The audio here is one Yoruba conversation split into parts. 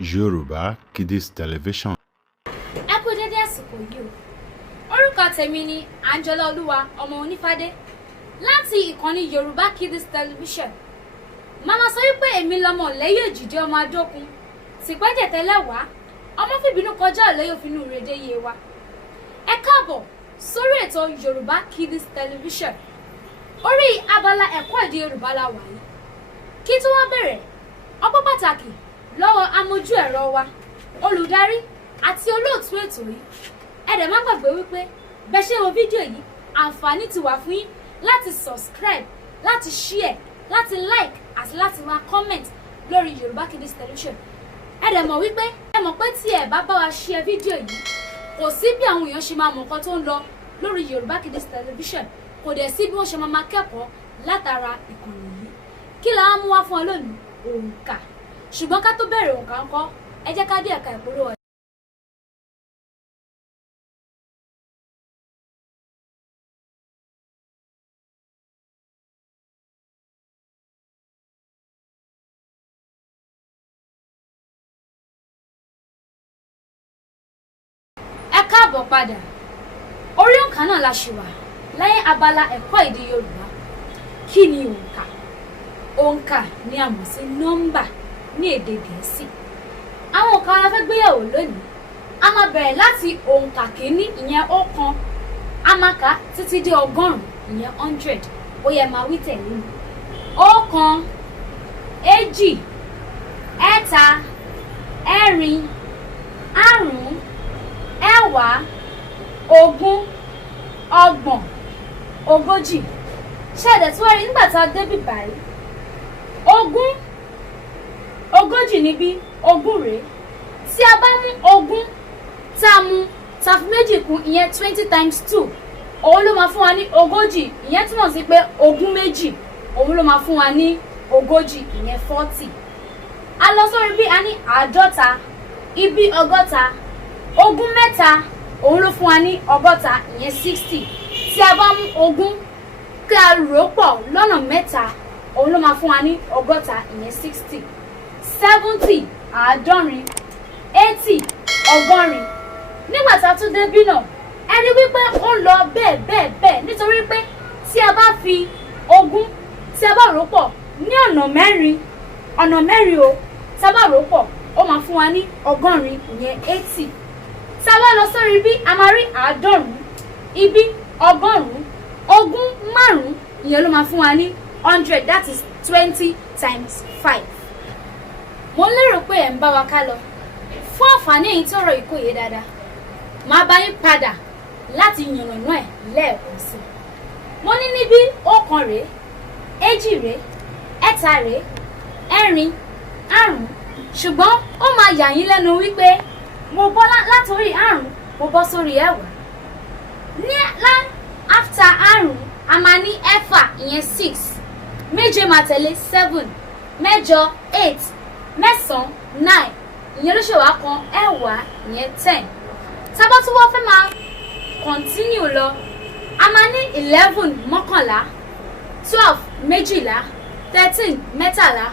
Yoruba Kiddies Television. Ẹ kú dédé àsìkò yìí o. Orúkọ tèmi ni Anjola Olúwa ọmọ Onífádé láti ìkànnì Yoruba Kiddies Television. Màmá sọ wípé èmi lọmọ lẹ́yìn òjìdí ọmọ Adókun. Tìpẹ́jẹ̀ tẹ́lẹ̀ wá, ọmọ fìbínú kọjá ọ̀lẹ́yìn òfinú rèdè yé wa. Ẹ káàbọ̀ sórí ètò Yoruba Kiddies Television. Orí abala ẹ̀kọ́ èdè Yorùbá la wà yìí. Kí tó wá bẹ̀rẹ̀, ọpọ́ pàtàkì lọ́wọ́ amójú ẹ̀rọ wa, olùdarí àti olóòtú ètò yìí. Ẹ dẹ̀ má gbàgbé wípé bẹ́ ṣe wo fídíò yìí, àǹfààní ti wà fún yín láti subscribe, láti share, láti like àti láti máa comment lórí Yoruba Kiddies Television. Ẹ dẹ̀ mọ̀ wípé tí ẹ bá bá wa share fídíò yìí, kò sí bí àwọn èèyàn ṣe máa mọ̀ nǹkan tó ń lọ lórí Yoruba Kiddies Television, kò dẹ̀ sí bí wọ́n ṣe máa kẹ́kọ̀ọ́ látara ìkànnì yìí. Kí la á mú wá fún ọ lónìí? Òǹkà. Ṣùgbọ́n ká tó bẹ̀rẹ̀ òǹkà ńkọ́, ẹ jẹ́ ká dé ẹ̀ka ìpolówó. Ẹ káàbọ̀ padà. Orí òǹkà náà la ṣì wà lẹ́yìn abala ẹ̀kọ́ èdè Yorùbá. Kí ni òǹkà? Òǹkà ni a mọ̀ sí nọ́mbà ní èdè Gẹ̀ẹ́sì. Àwọn òǹkà la fẹ́ gbéyẹ̀wò lónìí. A máa bẹ̀rẹ̀ láti òǹkà kìíní, ìyẹn 1, a máa kà títí dé 100, ìyẹn 100. Ó yẹ máa wí tẹ̀lé mi. 1, 2, 3, 4, 5, 10, 20, 30, 40. Ṣé ẹ̀dẹ̀ tí wọ́n rí nígbà tá a débì báyìí? 20, 40 níbí, 20 rèé. Tí a bá mú 20 tá a mú tá a fi méjì kún, ìyẹn 20 times 2, òun ló máa fún wa ní 40. Ìyẹn túmọ̀ sí pé 20 méjì, òun ló máa fún wa ní 40, ìyẹn 40. A lọ sórí bí a ní 50, ibi 60, 20 mẹ́ta, òun ló fún wa ní 60, ìyẹn 60. Tí a bá mú 20 kí a rò pọ̀ lọ́nà mẹ́ta, òun ló máa fún wa ní 60, ìyẹn 60. 70, àádọ́rin. 80, ọgọ́rin. Nígbà tá a tún dé bí náà, ẹ rí wípé ó lọ bẹ́ẹ̀ nítorí pé tí a bá fi 20 tí a bá rò pọ̀ ní ọ̀nà mẹ́rin o, tí a bá rò pọ̀ ó máa fún wa ní ọgọ́rin, ìyẹn 80. Tí a bá lọ sórí bí, a máa rí àádọ́rùn-ún, ibi 100, 20 márùn-ún, ìyẹn ló máa fún wa ní 100, that is 20 times 5. Mo lérò pé ẹ̀ ń bá wa ká lọ. Fún àǹfààní èyí tí ọ̀rọ̀ yìí kò yé dáadáa, máa bá yín padà láti yànnàná ẹ̀ lẹ́ẹ̀kan sí. Mo ní níbí 1 rèé, 2 rèé, 3 rèé, 4, 5, ṣùgbọ́n ó máa yà yín lẹ́nu wípé mo bọ́ látòrí 5 mo bọ́ sórí 10. After 5 a máa ní 6, ìyẹn 6. Méje máa tẹ̀lé 7, mẹ́jọ 8, mẹ́sàn-án 9, ìyẹn ló ṣe wá kan 10, ìyẹn 10. Tábà tún wọ́n fẹ́ máa continue lọ, a máa ní 11 mọ́kànlá, 12 méjìlá, 13 mẹ́tàlá,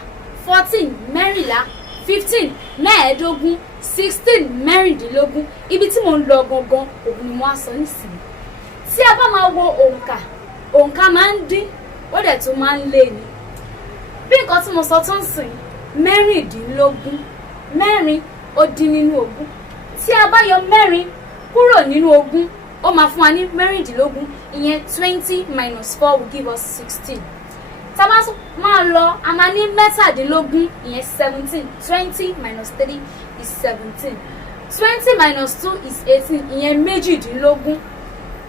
14 mẹ́rìnlá, 15 mẹ́ẹ̀ẹ́dógún, 16 mẹ́rìndínlógún. Ibi tí mo ń lọ gangan òun ni mo á sọ nísìnyí. Tí a bá máa wo òǹkà máa ń dín, ó dẹ̀ tún máa ń lé ni. Bí nǹkan tí mo sọ tó ń sìn, mẹ́rìndínlógún, mẹ́rin ó dín nínú 20. Tí a bá yọ mẹ́rin kúrò nínú 20, ó máa fún wa ní mẹ́rìndínlógún, ìyẹn 20 minus 4 will give us 16. Tá a bá máa lọ, a máa ní mẹ́tàdínlógún, ìyẹn 17. 20 minus 3 is 17. 20 minus 2 is 18, ìyẹn méjìdínlógún.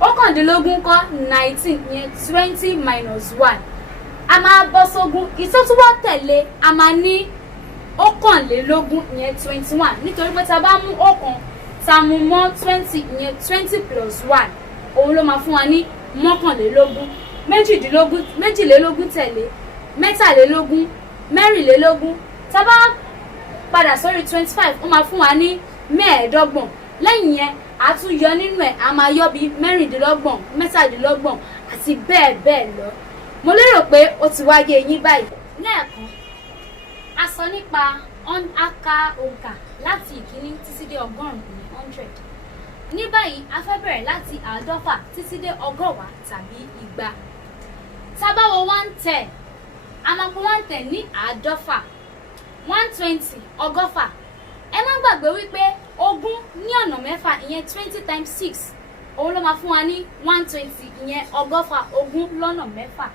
Ọ̀kàndínlógún kọ́ 19, ìyẹn 20 minus 1. A máa bọ́ sógún. Ìtọ́túwọ́ tẹ̀lé, a máa ní ọ̀kànlélógún, ìyẹn 21. Nítorí pé tá a bá mú 1 tá a mú mọ́ 20, ìyẹn 20 plus 1, òun ló máa fún wa ní mọ́kànlélógún. Méjìlélógún tẹ̀lé, mẹ́tàlélógún, mẹ́rìnlélógún. Tá a bá padà sórí 25, ó máa fún wa ní mẹ́ẹ̀ẹ́dọ́gbọ̀n. Lẹ́yìn yẹn a tún yọ nínú ẹ̀ a máa yọ bí mẹ́rìndínlọ́gbọ̀n mẹ́tàdínlọ́gbọ̀n àti bẹ́ẹ̀ bẹ́ẹ̀ lọ. Mo lérò pé ó ti wá yé yín báyìí. Lẹ́ẹ̀kan a sọ nípa aka òǹkà láti ìkíní títí dé ọgọ́rùn-ún ní 100. Ní báyìí a fẹ́ bẹ̀rẹ̀ láti àádọ́fà títí dé ọgọ́wàá tàbí igba. Tá bá wo 110 a máa pè 110 ní àádọ́fà, 120 ọgọ́fà. Ẹ má gbàgbé wípé ogún ní ọ̀nà mẹ́fà ìyẹn 20 times 6 òun ló máa fún wa ní 120 ìyẹn ọgọ́fà ogún lọ́nà mẹ́fà.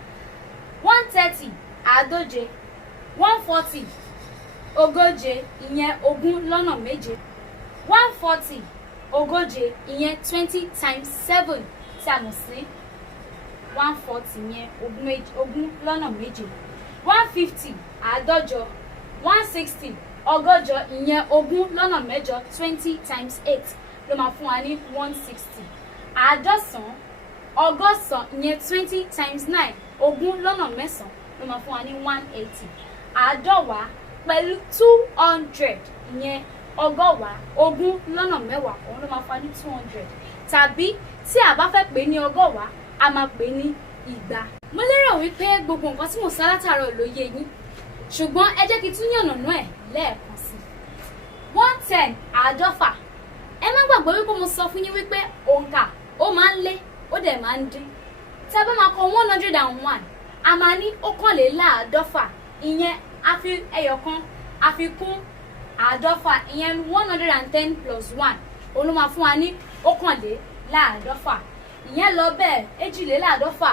130 àádóje, 140 ogóje ìyẹn ogún lọ́nà méje. 140 ogóje ìyẹn 20 times 7 tí a mọ̀ sí 140 ìyẹn ogún lọ́nà méje. 150 àádọ́jọ, 160 ọgọ́jọ ìyẹn ogún lọ́nà mẹ́jọ 20 times 8 ló máa fún wa ní 160. Àádọ́sàn ọgọ́sàn ìyẹn 20 times 9 ogún lọ́nà mẹ́sàn ló máa fún wa ní 180. Àádọ́wàá pẹ̀lú 200 ìyẹn ọgọ́wàá ogún lọ́nà mẹ́wàá òun ló máa fún wa ní 200. Tàbí tí a bá fẹ́ pè ní ọgọ́wàá a máa pè ní igba. Mo lérò wípé gbogbo nǹkan tí mo sọ látàárọ̀ ló yé yín, ṣùgbọ́n ẹ jẹ́ kí n tún yànnàná ẹ̀ lẹ́ẹ̀kan sí. 110 àádọ́fà. Ẹ má gbàgbé wípé mo sọ fún yín wípé òǹkà ó máa ń lé ó dẹ̀ máa ń dín. Tí a bá máa kọ 101 a máa ní ọ̀kànléláàádọ́fà ìyẹn a fi ẹyọ̀kan a fi kún àádọ́fà ìyẹn 110 plus 1 òun ló máa fún wa ní ọ̀kànléláàádọ́fà. Ìyẹn lọ bẹ́ẹ̀ èjìléláàádọ́fà,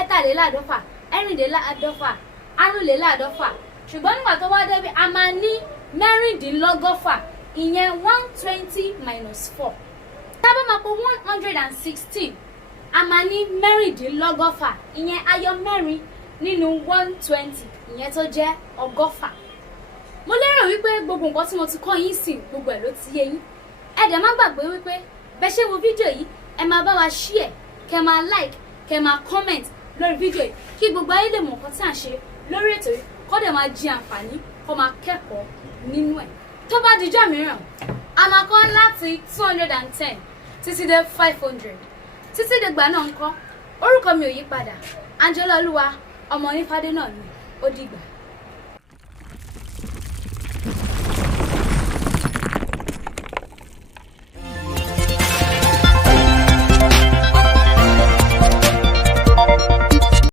ẹ̀tàléláàádọ́fà, ẹ̀rìnléláàádọ́fà, àrúnléláàádọ́fà. Ṣùgbọ́n nígbà tó wá débi a máa ní mẹ́rìndínlọ́gọ́fà ìyẹn 120 minus 4. Tá bá máa kọ 116 a máa ní mẹ́rìndínlọ́gọ́fà ìyẹn ayọ mẹ́rin nínú 120 ìyẹn tó jẹ́ ọgọ́fà. Mo lérò wípé gbogbo nǹkan tí mo ti kọ́ yín sí gbogbo ẹ̀ ló ti yé yín. Ẹ dẹ̀ má gbàgbé wípé bẹ́ ṣe wo fídíò yìí ẹ máa bá wa share, kẹ́ máa like, kẹ́ máa comment lórí fídíò yìí kí gbogbo ayé lè mọ̀ nǹkan tí à ń ṣe lórí ètò yìí kó dẹ̀ máa jí àǹfààní kó máa kẹ́kọ̀ọ́ nínú ẹ̀. Tó bá dijọ́ mìíràn a máa kọ́ láti 210 títí dé 500. Títí dìgbà náà ń kọ́ orúkọ mi ò yí padà, Angela Olúwa ọmọ Onífádé náà ni. Ó dìgbà.